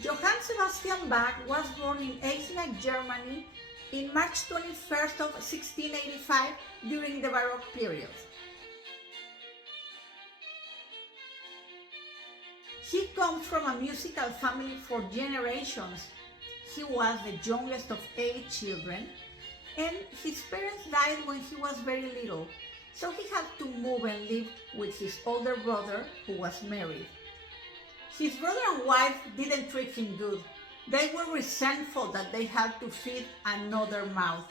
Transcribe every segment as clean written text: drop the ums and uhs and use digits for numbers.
Johann Sebastian Bach was born in Eisenach, Germany in March 21st of 1685 during the Baroque period. He comes from a musical family for generations. He was the youngest of 8 children, and his parents died when he was very little, so he had to move and live with his older brother, who was married. His brother and wife didn't treat him good. They were resentful that they had to feed another mouth.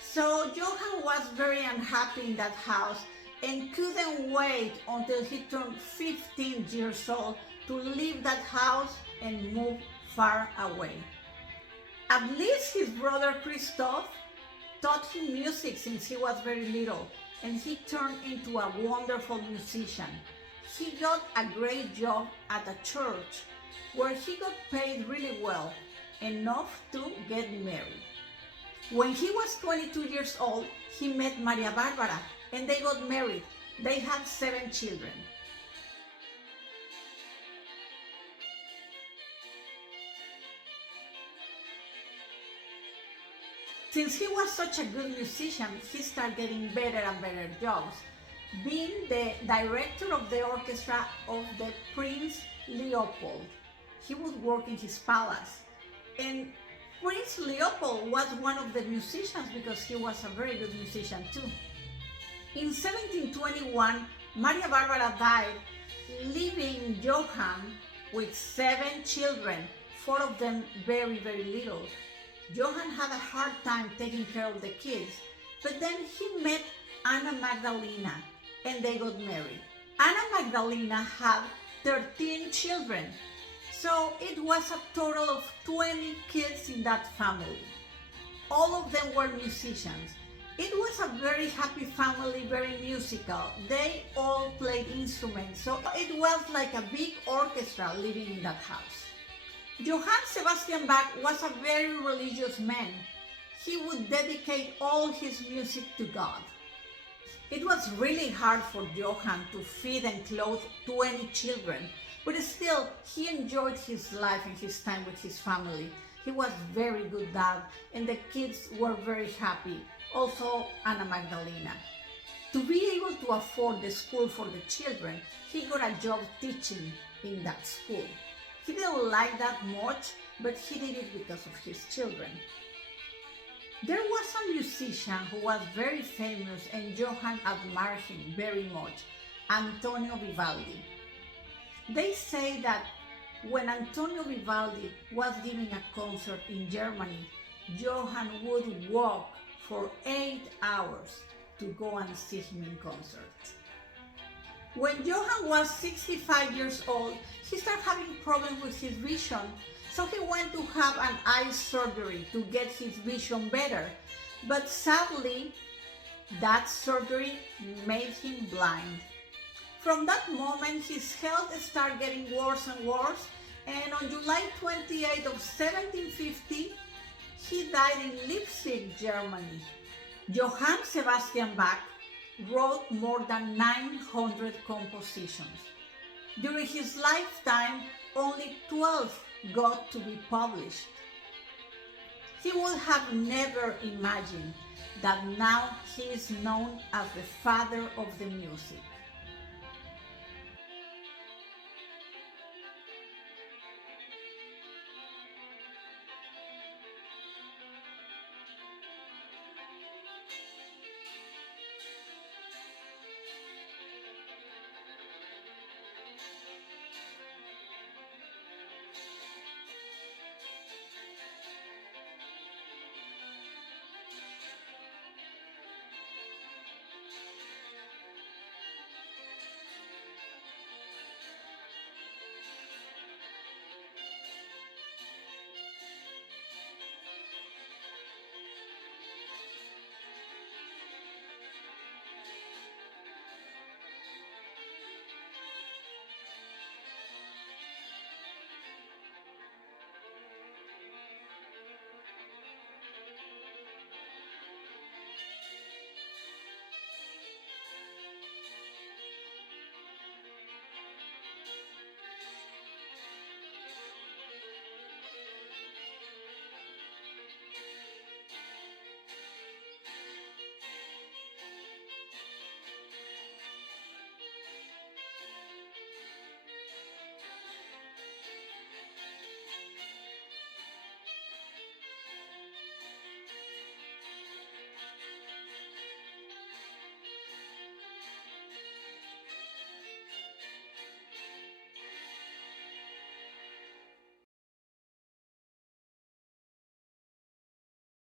So Johann was very unhappy in that house and couldn't wait until he turned 15 years old to leave that house and move far away. At least his brother Christoph taught him music since he was very little, and he turned into a wonderful musician. He got a great job at a church where he got paid really well, enough to get married. When he was 22 years old, he met Maria Barbara and they got married. They had 7 children. Since he was such a good musician, he started getting better and better jobs, being the director of the orchestra of the Prince Leopold. He would work in his palace. And Prince Leopold was one of the musicians because he was a very good musician too. In 1721, Maria Barbara died, leaving Johann with 7 children, 4 of them very, very little. Johann had a hard time taking care of the kids, but then he met Anna Magdalena and they got married. Anna Magdalena had 13 children, so it was a total of 20 kids in that family. All of them were musicians. It was a very happy family, very musical. They all played instruments, so it was like a big orchestra living in that house. Johann Sebastian Bach was a very religious man. He would dedicate all his music to God. It was really hard for Johann to feed and clothe 20 children, but still, he enjoyed his life and his time with his family. He was a very good dad, and the kids were very happy. Also, Anna Magdalena. To be able to afford the school for the children, he got a job teaching in that school. He didn't like that much, but he did it because of his children. There was a musician who was very famous and Johann admired him very much, Antonio Vivaldi. They say that when Antonio Vivaldi was giving a concert in Germany, Johann would walk for 8 hours to go and see him in concert. When Johann was 65 years old, he started having problems with his vision, so he went to have an eye surgery to get his vision better. But sadly, that surgery made him blind. From that moment, his health started getting worse and worse, and on July 28 of 1750, he died in Leipzig, Germany. Johann Sebastian Bach wrote more than 900 compositions. During his lifetime, only 12 got to be published. He would have never imagined that now he is known as the father of the music.